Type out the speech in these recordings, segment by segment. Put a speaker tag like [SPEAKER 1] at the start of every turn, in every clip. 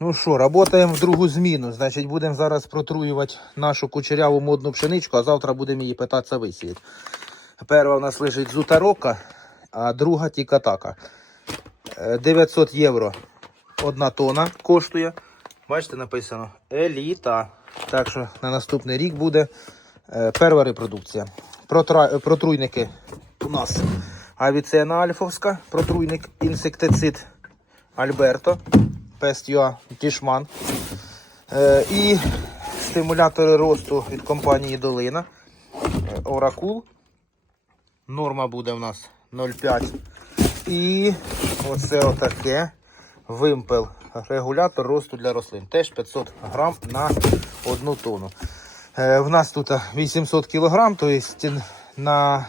[SPEAKER 1] Ну що, працюємо в другу зміну. Значить, будемо зараз протруювати нашу кучеряву модну пшеничку, а завтра будемо її питатися висіяти. Перша у нас лежить зутарока, а друга тікатака. Е, 900 євро одна тона коштує. Бачите, написано еліта. Так що на наступний рік буде е, перша репродукція. Протра... е, Протруйники у нас авіцена альфовська, протруйник інсектицид Альберто, Пестюа Тішман. Е, і стимулятори росту від компанії Долина. Е, Оракул. Норма буде у нас 0,5. І оце отаке вимпел. Регулятор росту для рослин. Теж 500 грам на одну тонну. Е, в нас тут 800 кілограм, то есть на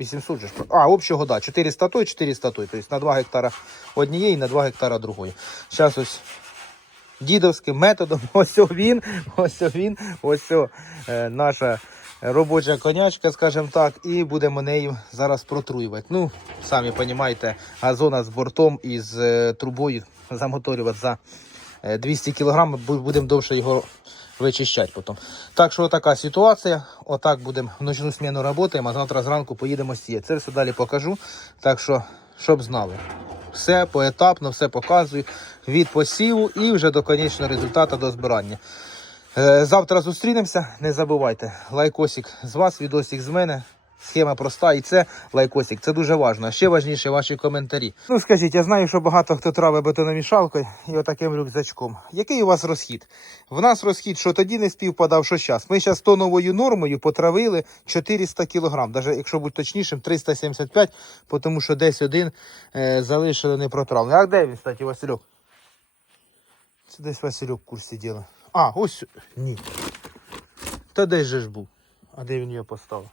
[SPEAKER 1] 800 же. А, общого, да, 400 той, 400 той. Тобто на 2 гектара однієї, на 2 гектара другої. Зараз ось дідовським методом. Ось він, ось він, ось е, наша робоча конячка, скажімо так, і будемо нею зараз протруювати. Ну, самі розумієте, газона з бортом і з е, трубою замоторювати за е, 200 кг, будемо довше його вичищати потім. Так що така ситуація. Отак будемо в ночну зміну працюємо, а завтра зранку поїдемо сіяти. Це все далі покажу. Так що, щоб знали. Все поетапно, все показую від посіву і вже до конечного результату до збирання. Е, Завтра зустрінемося. Не забувайте. Лайкосик з вас, відосик з мене. Схема проста і це лайкосик. Це дуже важливо. Ще важніше ваші коментарі. Ну скажіть, я знаю, що багато хто травить бетономішалкою і отаким рюкзачком. Який у вас розхід? В нас розхід, що тоді не співпадав, що зараз. Ми зараз тоновою нормою потравили 400 кг, навіть якщо бути точнішим, 375, тому що десь один е, залишили не протравлений. А де він, кстати, Васильок? Це десь Васильок в курсі діла. А, ось. Ні. Та де же ж був? А де він його поставив?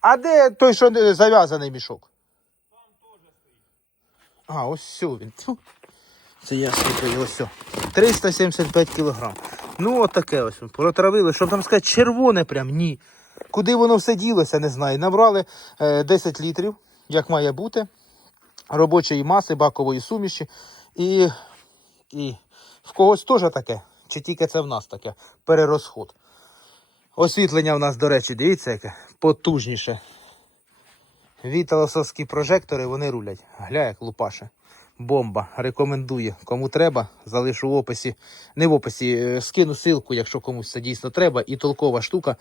[SPEAKER 1] А де той, що зав'язаний мішок? А, ось все він. Це я слухаю, ось все. 375 кілограм. Ну, от таке ось. Протравили, щоб там сказати, червоне прям, ні. Куди воно все ділося, не знаю. Набрали е, 10 літрів, як має бути. Робочої маси, бакової суміші. І, і в когось теж таке. Чи тільки це в нас таке перерозход. Освітлення в нас, до речі, дивіться, яке потужніше. Віталосовські прожектори вони рулять. Гля, як лупаше. Бомба. Рекомендую. Кому треба, залишу в описі. Не в описі, е, скину ссылку, якщо комусь це дійсно треба. І толкова штука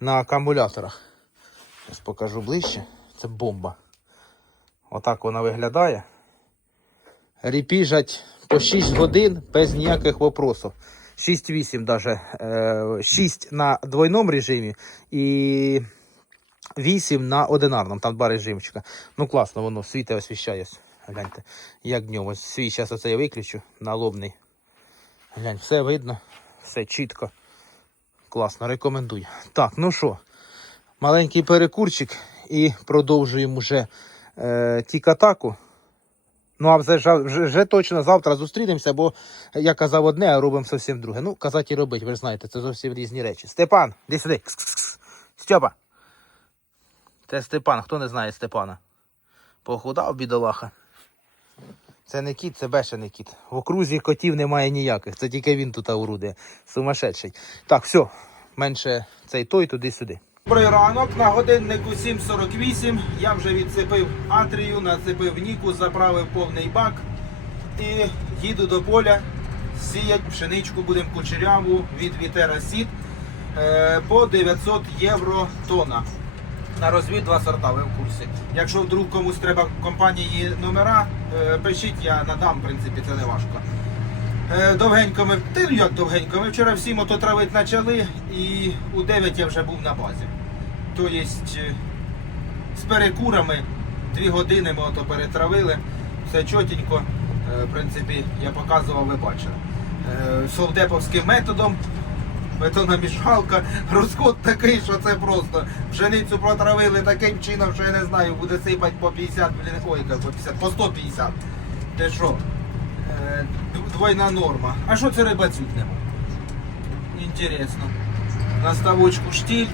[SPEAKER 1] на акумуляторах. Зараз покажу ближче. Це бомба. Отак вона виглядає. Репіжать по 6 годин без ніяких вопросів. 6-8 даже. Е, 6 на двойному режимі і 8 на одинарному. Там два режимчика. Ну класно, воно світе освіщає. Гляньте, як днем. Ось свій зараз оце я виключу на лобний. Глянь, все видно, все чітко. Класно, рекомендую. Так, ну що, маленький перекурчик і продовжуємо вже е, тік-атаку. Ну, а вже, вже, вже точно завтра зустрінемося, бо я казав одне, а робимо зовсім друге. Ну, казати і робити, ви ж знаєте, це зовсім різні речі. Степан, іди сюди. Стьопа. Це Степан, хто не знає Степана? Похудав бідолаха. Це не кіт, це бешений кіт. В окрузі котів немає ніяких, це тільки він тут орудує. Сумасшедший. Так, все, менше цей той туди-сюди. Добрий ранок, на годиннику 7.48. Я вже відцепив атрію, нацепив ніку, заправив повний бак і їду до поля. Сіять пшеничку будемо кучеряву від Вітера Сіт е, по 900 євро тонна. На розвід два сорта, ви в курсі. Якщо вдруг комусь треба компанії номера, е, пишіть, я надам, в принципі, це не важко. Е, Довгенько ми, ти ну як довгенько, ми вчора всі мототравити почали і у 9 я вже був на базі. Тобто з перекурами 2 години ми ото перетравили, все чотенько. Е, В принципі, я показував, ви бачили. Совдеповським методом, бетономішалка, розход такий, що це просто. Пшеницю протравили таким чином, що я не знаю, буде сипати по 50, блін, ой, по 50, по 150. Ти що? Двойна норма. А що це рибацюк нема? Інтересно. На ставочку штіль.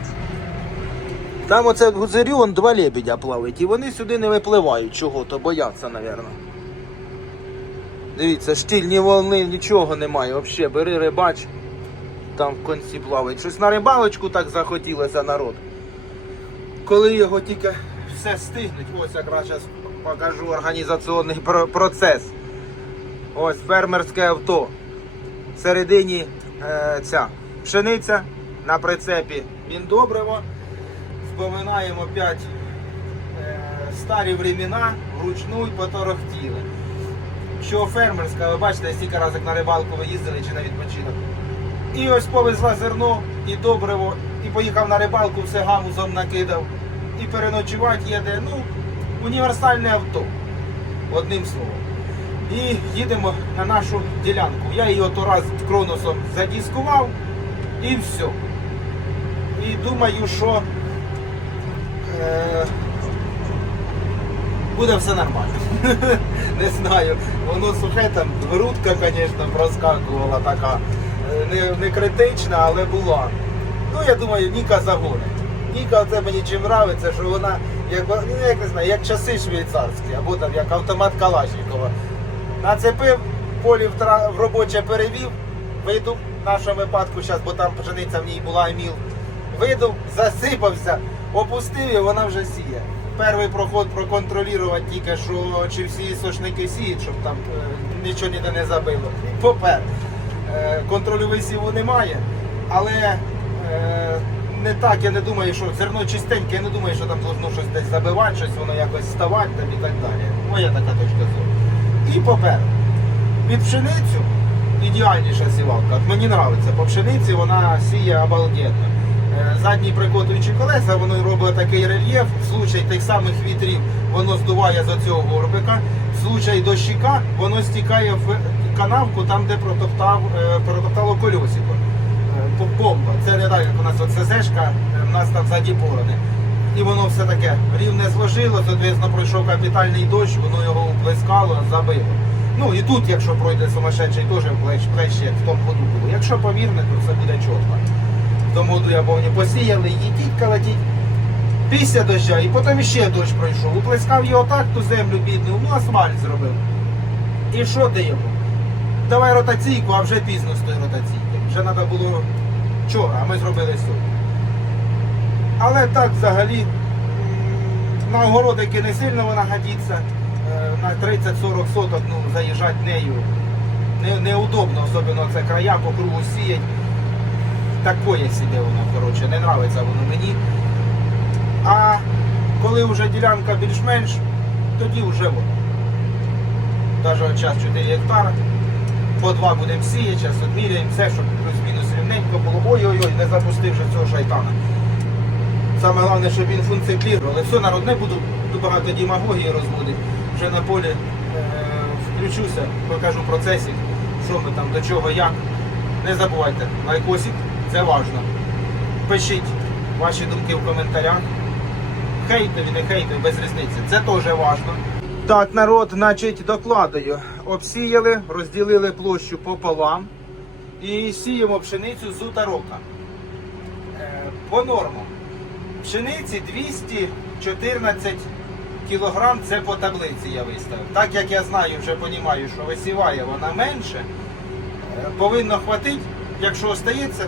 [SPEAKER 1] Там оце в гузирю вон два лебедя плавають, і вони сюди не випливають чого-то, бояться, напевно. Дивіться, штільні волни, нічого немає. Взагалі, бери рибач, там в кінці плавають. Щось на рибалочку так захотілося народ. Коли його тільки все стигнуть, ось якраз зараз покажу організаційний процес. Ось фермерське авто. Всередині е, ця пшениця на прицепі міндобриво. Вспоминаємо 5 е, старі времена, вручну й поторохтіли. Що фермерська, ви бачите, стільки разів на рибалку ви їздили чи на відпочинок. І ось повезла зерно і добриво, і поїхав на рибалку, все гамузом накидав. І переночувати їде. Ну, універсальне авто. Одним словом. І їдемо на нашу ділянку. Я її ото раз кроносом задіскував і все. І думаю, що е, буде все нормально. Не знаю. Воно сухе там, грудка, звісно, проскакувала така. е, Не, не критична, але була. Ну, я думаю, Ніка загоне. Ніка це мені чим нравиться, що вона, як, ну, як не знаю, як часи швейцарські, або там як автомат Калашникова. Нацепив, полі в, тра- в робоче перевів, вийду в нашому випадку зараз, бо там пшениця в ній була еміл. Вийду, засипався, опустив і вона вже сіє. Перший проход проконтролювати тільки, що чи всі сошники сіють, щоб там е, нічого ніде не забило. Попер. Е, контролю висіву немає, але е, не так, я не думаю, що зерно чистеньке, я не думаю, що там должно щось десь забивати, щось воно якось ставати там і так далі. Моя така точка зору. І попер. Під пшеницю ідеальніша сівалка. Мені подобається. По пшениці вона сіє обалденно. Е, Задні прикотуючі колеса, воно робить такий рельєф. В случай тих самих вітрів воно здуває з оцього горбика. В случай дощика воно стікає в канавку, там, де протоптав, е, протоптало колесико. Е, Бомба. Це не так, як у нас СЗшка, е, в нас там ззаді борони. І воно все таке рівне зложило, соответственно, пройшов капітальний дощ, воно його уплескало, забило. Ну і тут, якщо пройде сумасшедший, теж плеч, як в тому году було. Якщо повірне, то все буде чітко. Тому я повні посіяли, їдіть калатіть після доща, і потім ще дощ пройшов. Уплескав його так, ту землю бідну, ну асфальт зробив. І що ти йому? Давай ротаційку, а вже пізно з тої ротаційки. Вже треба було вчора, а ми зробили сьогодні. Але так взагалі на огородики не сильно вона годиться. Е, На 30-40 соток ну, заїжджати нею не, неудобно, особливо це края по кругу сіять. Такое собі воно, коротше, не нравиться воно мені. А коли вже ділянка більш-менш, тоді вже воно. Навіть час 4 гектари. По два будемо сіяти, зараз відміряємо все, щоб плюс-мінус рівненько було. Ой-ой-ой, не запустив вже цього шайтана. Саме головне, щоб він функціонував. Але все, народ, не буду багато демагогії розводити. Вже на полі е, включуся, покажу процесик, що ми там, до чого, як. Не забувайте, лайкосик, це важливо. Пишіть ваші думки в коментарях. Хейтові, не хейтові, без різниці. Це теж важливо. Так, народ, значить, докладаю. Обсіяли, розділили площу пополам і сіємо пшеницю з утарока. Е, По нормам. Пшениці 214 кілограм це по таблиці я виставив. Так як я знаю, вже розумію, що висіває вона менше, е, повинно хватити, якщо остається,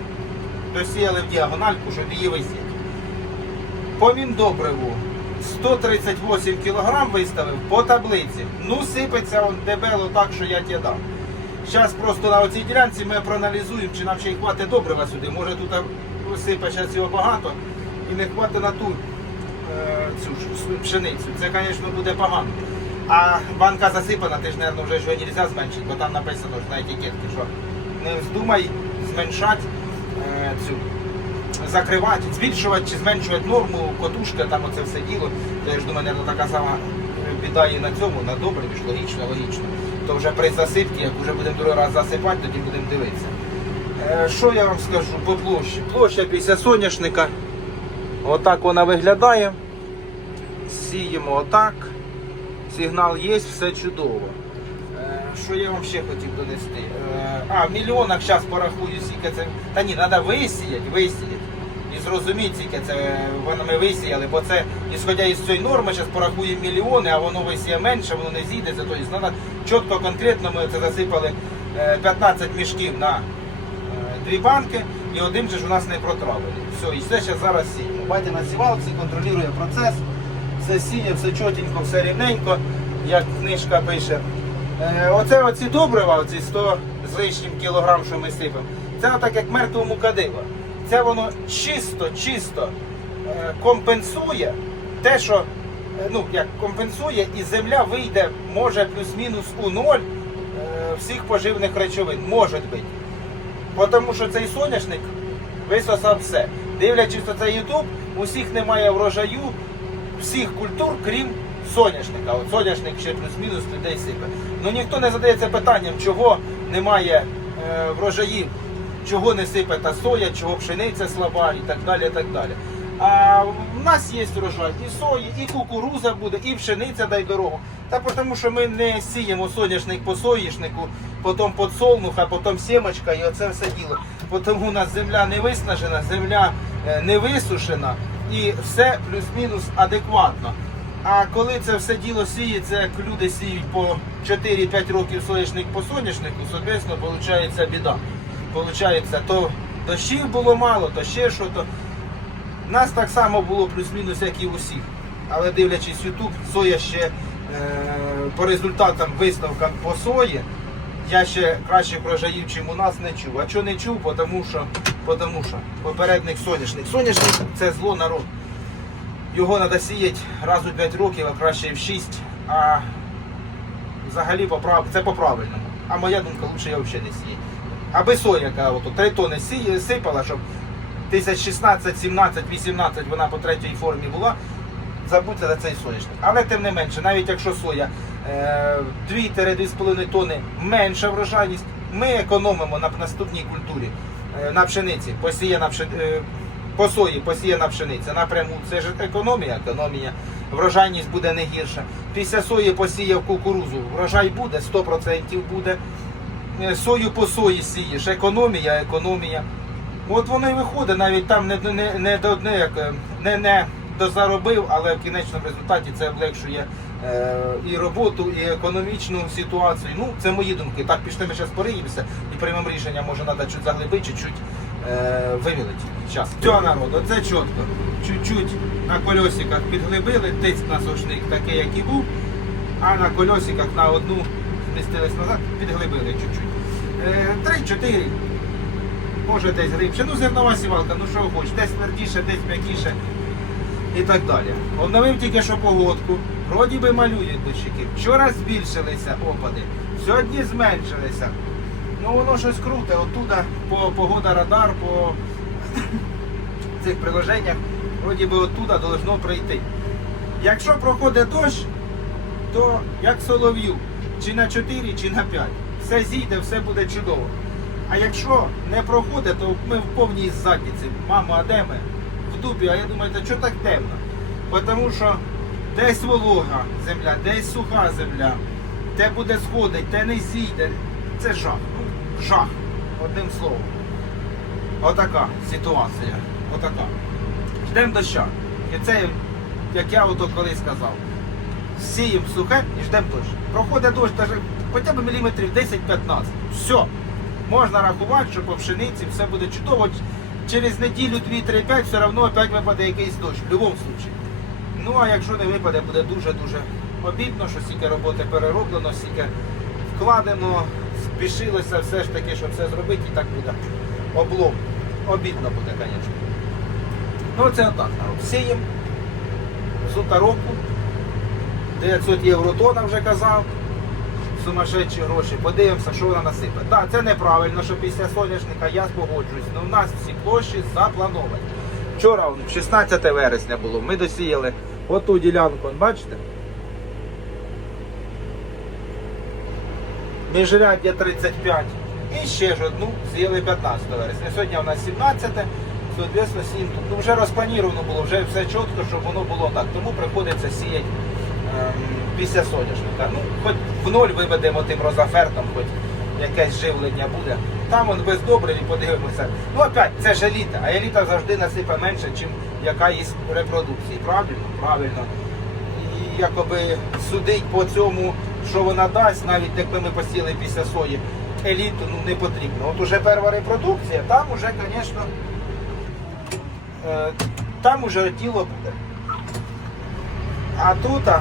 [SPEAKER 1] то сіяли в діагональку, щоб її висіяти. По міндобриву 138 кілограм виставив по таблиці. Ну, сипеться он дебело так, що я тебе дам. Зараз просто на оцій ділянці ми проаналізуємо, чи нам ще й хватить добрива сюди. Може тут сипе зараз його багато і не хватить на ту е, цю пшеницю. Це, звісно, буде погано. А банка засипана, ти ж, мабуть, вже не можна зменшити, бо там написано на етикетці, що не вздумай зменшати е, цю закривати, збільшувати чи зменшувати норму, котушка, там оце все діло. То я ж думаю, мабуть, така сама біда і на цьому, на добриві ж логічно, логічно. То вже при засипці, як вже будемо другий раз засипати, тоді будемо дивитися. Е, Що я вам скажу по площі? Площа після соняшника. Отак вона виглядає. Сіємо отак. Сигнал є, все чудово. Е, Що я вам ще хотів донести? Е, А, в мільйонах зараз порахую, скільки це. Та ні, треба висіяти, висіяти. зрозуміти, скільки це воно ми висіяли, бо це, ісходя із цієї норми, зараз порахуємо мільйони, а воно висіє менше, воно не зійде, тобто треба чітко, конкретно ми це засипали е, 15 мішків на е, дві банки, і один же ж у нас не протравили. Все, і все ще зараз сіємо. Батя на сівалці контролює процес, все сіє, все чотенько, все рівненько, як книжка пише. Е, Оце оці добрива, оці 100 з лишнім кілограм, що ми сипемо, це отак як мертвому кадило. Це воно чисто, чисто е, компенсує те, що е, ну, як компенсує, і земля вийде, може плюс-мінус у ноль всіх поживних речовин. Може бути. Тому що цей соняшник висосав все. Дивлячись на цей Ютуб, усіх немає врожаю всіх культур, крім соняшника. От соняшник ще плюс-мінус людей сипе. Ну ніхто не задається питанням, чого немає е, врожаїв, чого не сипе та соя, чого пшениця слаба і так далі. І так далі. А в нас є врожай і сої, і кукуруза буде, і пшениця дай дорогу. Та тому що ми не сіємо соняшник по соняшнику, потім подсолнух, а потім сімочка і оце все діло. Тому у нас земля не виснажена, земля е, не висушена і все плюс-мінус адекватно. А коли це все діло сіється, як люди сіють по 4-5 років соняшник по соняшнику, соответственно, виходить біда. Получається, то дощів було мало, то ще що то. Нас так само було плюс-мінус, як і у всіх. Але дивлячись YouTube, соя ще е, по результатам виставкам по сої, я ще кращих врожаїв, чим у нас, не чув. А чого не чув? Потому що, потому що попередник соняшник. Соняшник це зло народ. Його треба сіяти раз у 5 років, а краще в 6. А взагалі поправ... це по-правильному. А моя думка, лучше я взагалі не сію. Аби соя, яка 3 тони сіє, сипала, щоб 1016, 17, 18 вона по третій формі була, забудьте за цей соняшник. Але тим не менше, навіть якщо соя е, 2-2,5 тони менша врожайність, ми економимо на наступній культурі е, на пшениці, посіяна пшен... е, по сої посіяна пшениця напряму. Це ж економія, економія. Врожайність буде не гірша. Після сої посіяв кукурузу, врожай буде, 100% буде. Е, Сою по сої сієш, економія, економія. От воно і виходить, навіть там не, не, не, до, не, е, не, не дозаробив, але в кінечному результаті це облегшує е, і роботу, і економічну ситуацію. Ну, це мої думки. Так пішли ми зараз пориємося і приймемо рішення, може треба чуть заглибити, чуть-чуть е, вимілити. Зараз. Все, народ, оце чітко. Чуть-чуть на кольосиках підглибили, тиск на сошник такий, як і був, а на кольосиках на одну змістились назад, підглибили чуть-чуть. Е, Три-чотири може десь глибше. Ну, зернова сівалка, ну що хочеш, десь твердіше, десь м'якіше і так далі. Обновив тільки що погодку. Вроді би малюють дощики. Вчора збільшилися опади, сьогодні зменшилися. Ну воно щось круте. Оттуда по погода радар, по цих приложеннях, вроді би оттуда должно прийти. Якщо проходить дощ, то як солов'ю, чи на 4, чи на 5. Все зійде, все буде чудово. А якщо не проходить, то ми в повній задніці. Мамо, а де ми? В дупі, а я думаю, та чого так темно? Тому що десь волога земля, десь суха земля, де буде сходить, де не зійде. Це жах. Ну, жах. Одним словом. Отака ситуація. Отака. Ждемо доща. І це, як я ото колись сказав, сіємо сухе і ждемо дощ. Проходить дощ даже хоча б міліметрів 10-15. Все. Можна рахувати, що по пшениці все буде чудово. Через неділю, 2-3-5 все одно опять випаде якийсь дощ. В будь-якому випадку. Ну а якщо не випаде, буде дуже-дуже обідно, що стільки роботи перероблено, стільки вкладено, спішилося все ж таки, щоб все зробити, і так буде облом. Обідно буде, звісно. Ну це отак. Сіємо зута року. 900 євро тонна вже казав. Сумасшедші гроші. Подивимося, що вона насипе. Так, це неправильно, що після соняшника я погоджуюсь. але в нас всі площі заплановані. Вчора 16 вересня було, ми досіяли оту ділянку, бачите? Міжряддя 35. І ще ж одну з'їли 15 вересня. Сьогодні у нас 17, соответственно 7 тут. Ну вже розплановано було, вже все чітко, щоб воно було так. Тому приходиться сіяти ем, після соняшника. Ну, хоч в ноль виведемо тим розафертом, хоч якесь живлення буде. Там он без добрив і подивимося. Ну опять, це ж еліта, а еліта завжди насипе менше, ніж яка є репродукції. Правильно? Правильно. І якоби судить по цьому, що вона дасть, навіть якби ми посіли після сої, еліту ну, не потрібно. От уже перша репродукція, там уже, звісно, е, там уже тіло буде. А тут, а,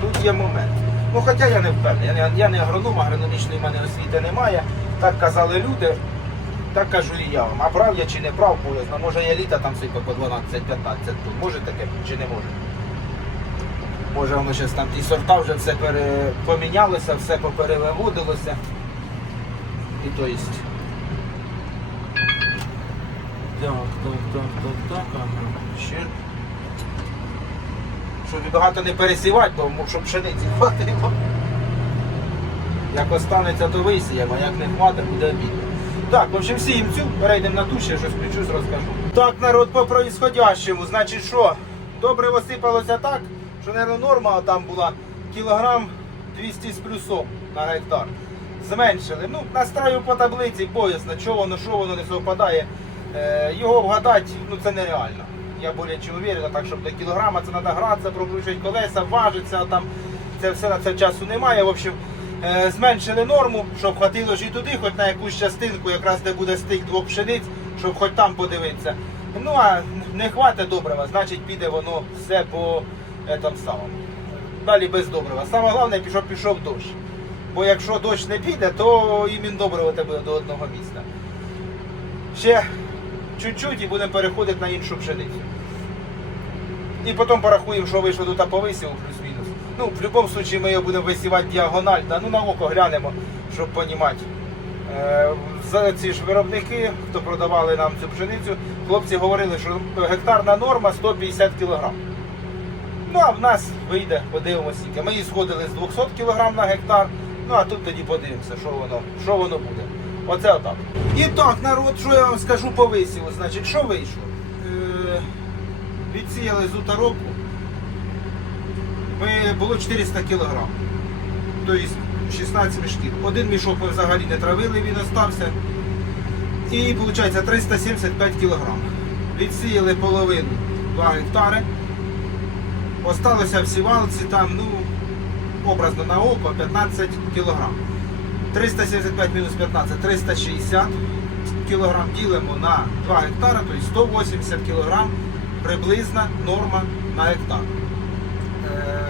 [SPEAKER 1] тут є момент. Ну, хоча я не впевнений, я не, я не агроном, агрономічної в мене освіти немає. Так казали люди, так кажу і я вам. А прав я чи не прав, поясно. Може я літа там сипе по 12-15 тонн. Може таке чи не може? Може воно зараз там ті сорта вже все пере... помінялося, все поперевиводилося. І то есть. Так, так, так, так, так, ага. Ще. Щоб багато не пересівати, бо щоб пшениці хватило. Як останеться, то висіємо, а як не хватить, буде обідно. Так, в общем, сіємо цю, перейдемо на ту, ще щось включусь, розкажу. Так, народ, по происходящему. Значить, що? Добре висипалося так, що, мабуть, норма там була кілограм 200 з плюсом на гектар. Зменшили. Ну, настраю по таблиці, поясно, що воно, що воно не совпадає. Е, його вгадати, ну це нереально. Я більше уверен, так, щоб до кілограма це треба гратися, прокручувати колеса, важиться, там це все на це часу немає. В общем, е, зменшили норму, щоб хватило ж і туди, хоч на якусь частинку, якраз де буде стик двох пшениць, щоб хоч там подивитися. Ну а не хватить добрива, значить піде воно все по там самому. Далі без добрива. Саме головне, щоб пішов дощ. Бо якщо дощ не піде, то імін добриво тебе до одного місця. Ще чуть-чуть і будемо переходити на іншу пшеницю. І потім порахуємо, що вийшло тут по висіву плюс-мінус. Ну, в будь-якому випадку ми його будемо висівати діагональ, та, ну на око глянемо, щоб розуміти. Е, за ці ж виробники, хто продавали нам цю пшеницю, хлопці говорили, що гектарна норма 150 кг. Ну а в нас вийде, подивимося. Ми її сходили з 200 кг на гектар. Ну а тут тоді подивимося, що воно, що воно буде. Оце отак. І так, народ, що я вам скажу по висіву. Значить, що вийшло? Відсіяли з утороку. Ми, було 400 кг. Тобто 16 мішків. Один мішок ми взагалі не травили, він остався. І виходить 375 кг. Відсіяли половину 2 гектари. Осталося в сівалці там, ну, образно на око 15 кг. 375 мінус 15 360 кг ділимо на 2 гектара, тобто 180 кг приблизна норма на гектар. Е,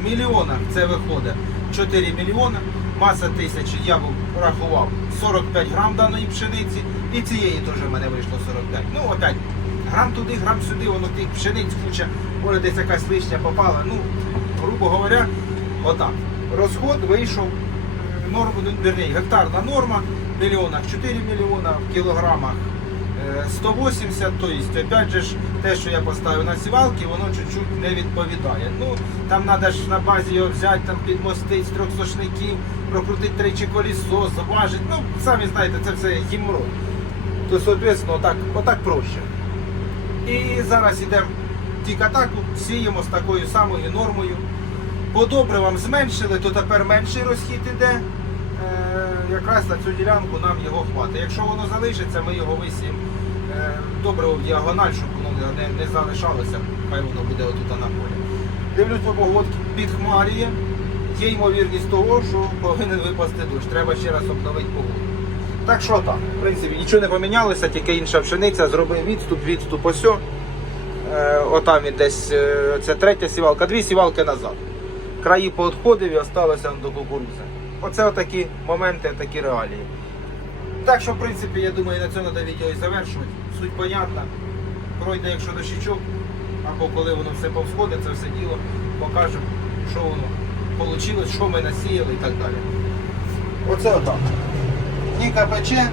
[SPEAKER 1] В мільйонах це виходить 4 мільйони. Маса тисячі я був рахував 45 грам даної пшениці. І цієї теж в мене вийшло 45. Ну, опять, грам туди, грам сюди, воно тих пшениць куча, може десь якась лишня попала. Ну, грубо говоря, отак. Розход вийшов е, норму, ну, гектарна норма в мільйонах 4 мільйона, в кілограмах е, 180, то есть, опять же те, що я поставив на сівалки, воно чуть-чуть не відповідає. Ну, там треба ж на базі його взяти, там підмостити з трьох сошників, прокрутити тричі колесо, заважити. Ну, самі знаєте, це все гімро. То, соответственно, отак, отак проще. І зараз йдемо тік-атаку, сіємо з такою самою нормою. По добривам зменшили, то тепер менший розхід іде. Е, якраз на цю ділянку нам його хватить. Якщо воно залишиться, ми його висіємо е, добриво в діагональ, щоб воно не, не залишалося, хай воно буде отут на полі. Дивлюсь по погодці, підхмарює. Є ймовірність того, що повинен випасти дощ. Треба ще раз обновити погоду. Так що так, в принципі, нічого не помінялося, тільки інша пшениця, зробив відступ, відступ ось. Е, отам він десь, е, це третя сівалка, дві сівалки назад. Краї поотходив і осталося до кукурудзи. Оце отакі моменти, такі реалії. Так що, в принципі, я думаю, на цьому треба відео і завершувати. Суть понятна. Пройде, якщо дощичок, або коли воно все повсходить, це все діло, покажемо, що воно вийшло, що ми насіяли і так далі. Оце отак. Ніка пече,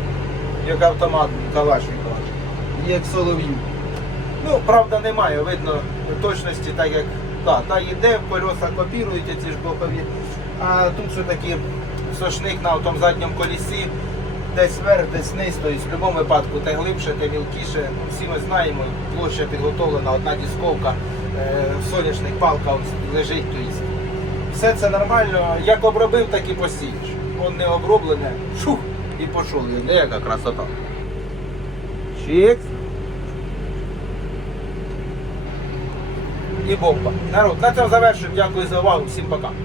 [SPEAKER 1] як автомат Калашникова, як солов'ю. Ну, правда, немає, видно точності, так як да, та йде, колеса копірують ці ж бокові. А тут все-таки сошник на тому задньому колісі, десь вверх, десь вниз, тобто в будь-якому випадку те глибше, те мілкіше. Всі ми знаємо, площа підготовлена, одна дісковка, е, соняшник, палка лежить. Тобто. Все це нормально. Як обробив, так і посієш. он не оброблене. Шух! І пішов. Де яка красота. Чикс. І бомба. Народ, на цьому завершуємо. Дякую за увагу. Всім пока.